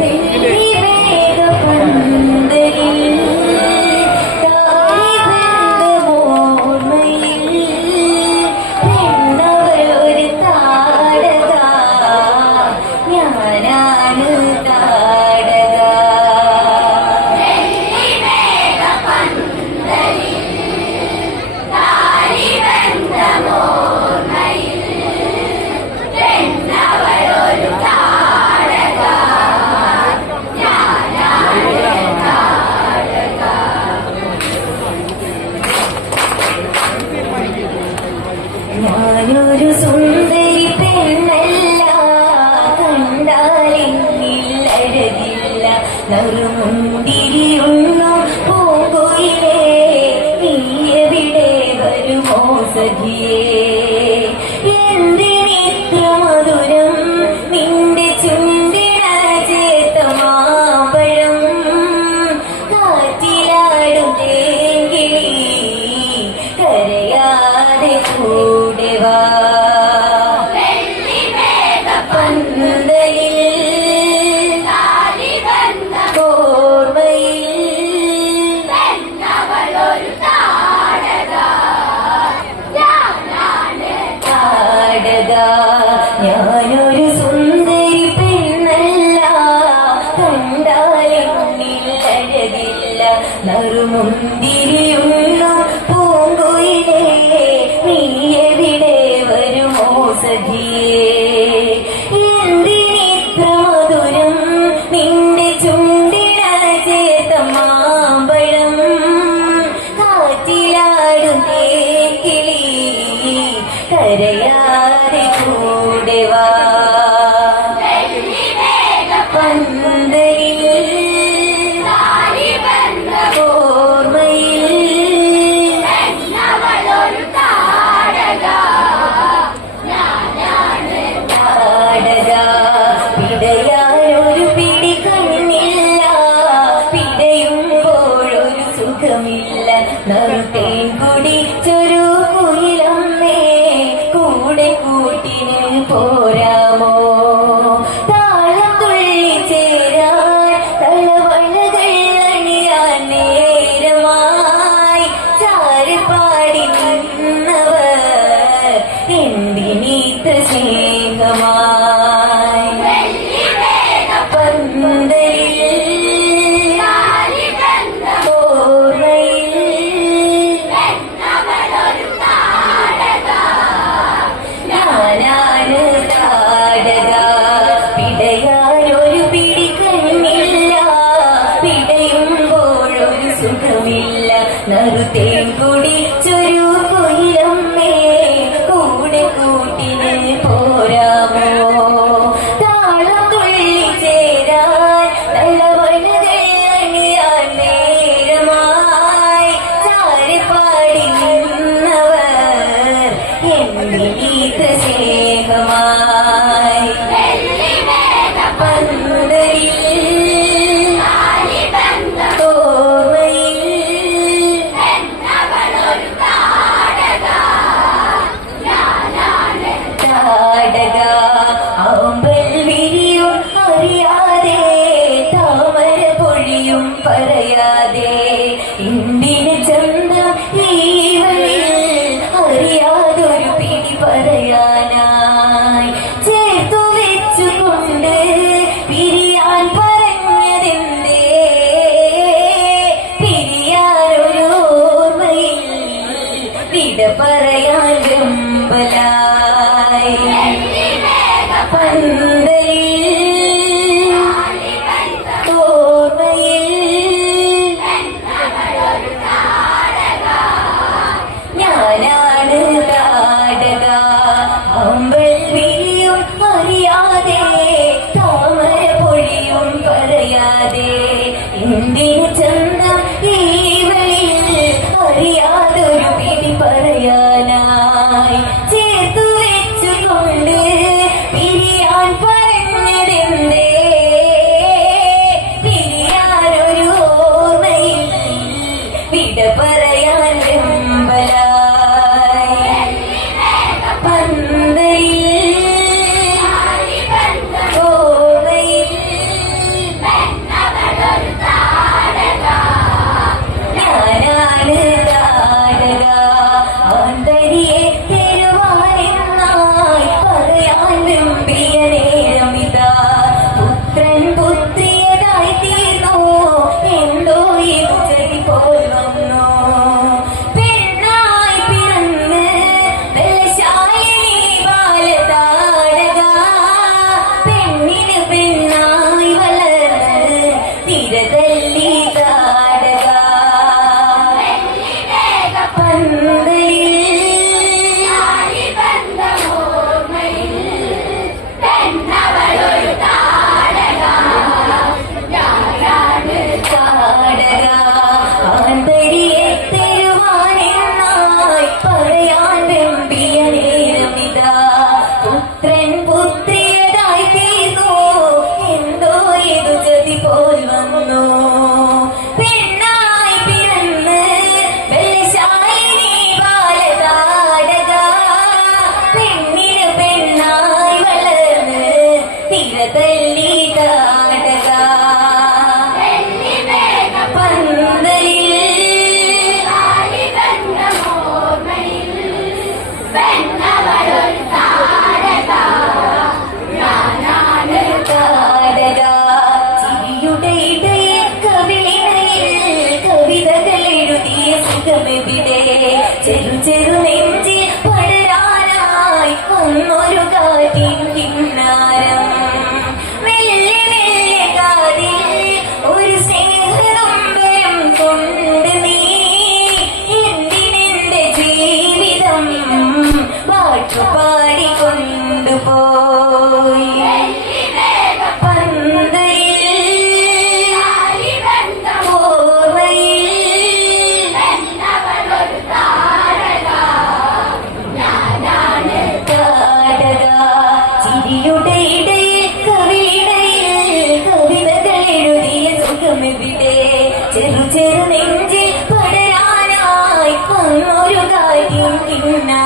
Tem എന്തിനീത്ര സ്നേഹമായി പന്തലിൽ പാട്ടു പാടിക്കൊണ്ടുപോയി ചെറു ചെറു നെഞ്ചിൽ പടരാനായി പന്നൊരു കാര്യം തിന്നാ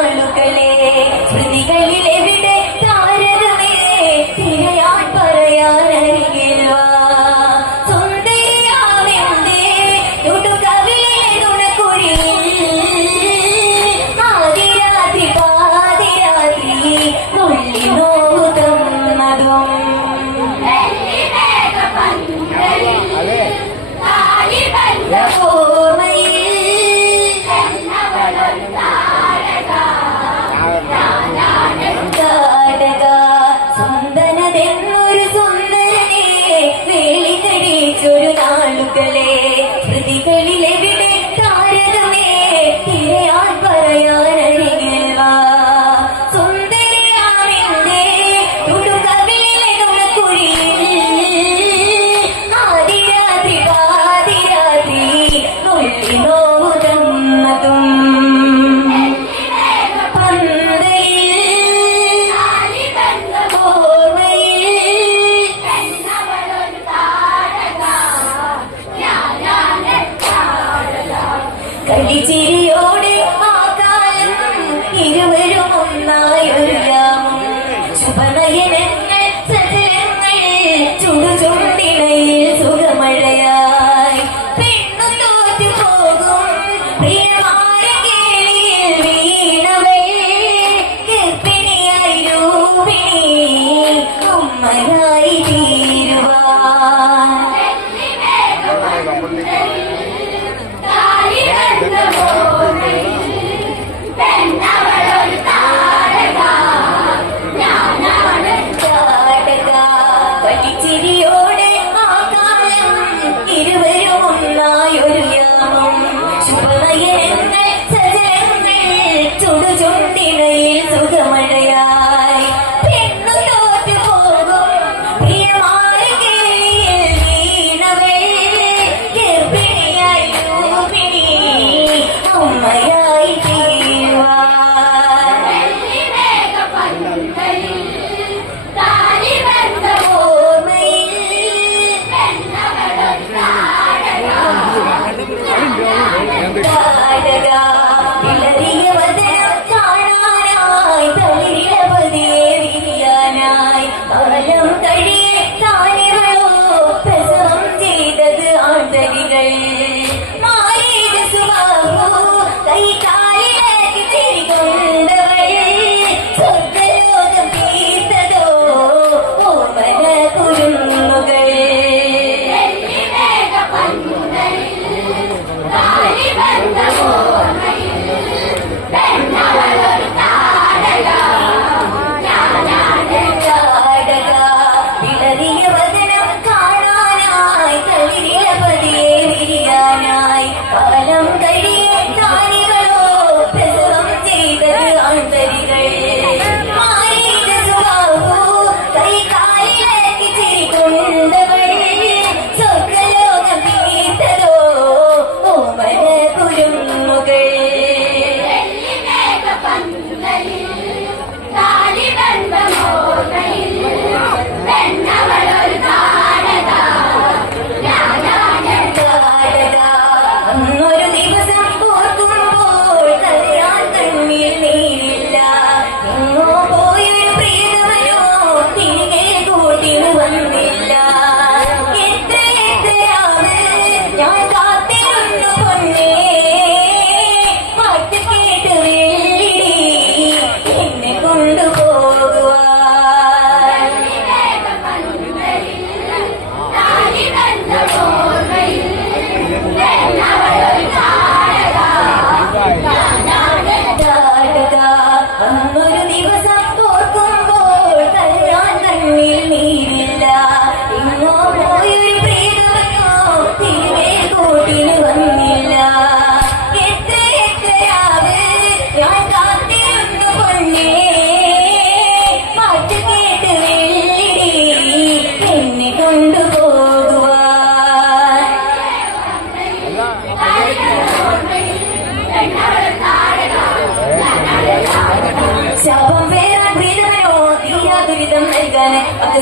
Hello, it.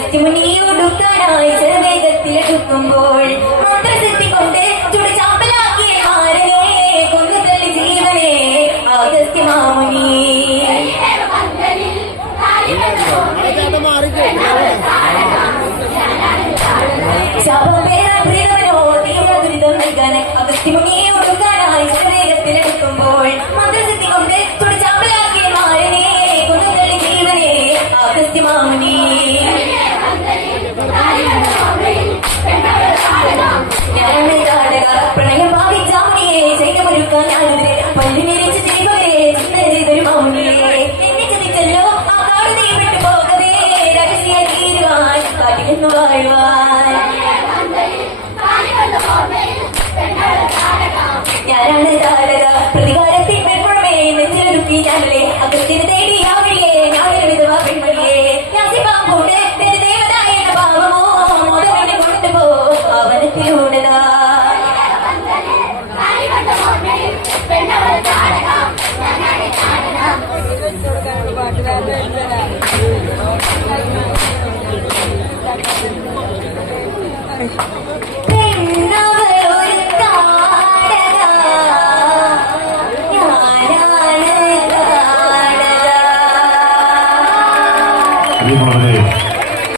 അഗസ്ത്യമുനിയോടുക്കാനായി ചെറുവേഗത്തിലെടുക്കുമ്പോൾ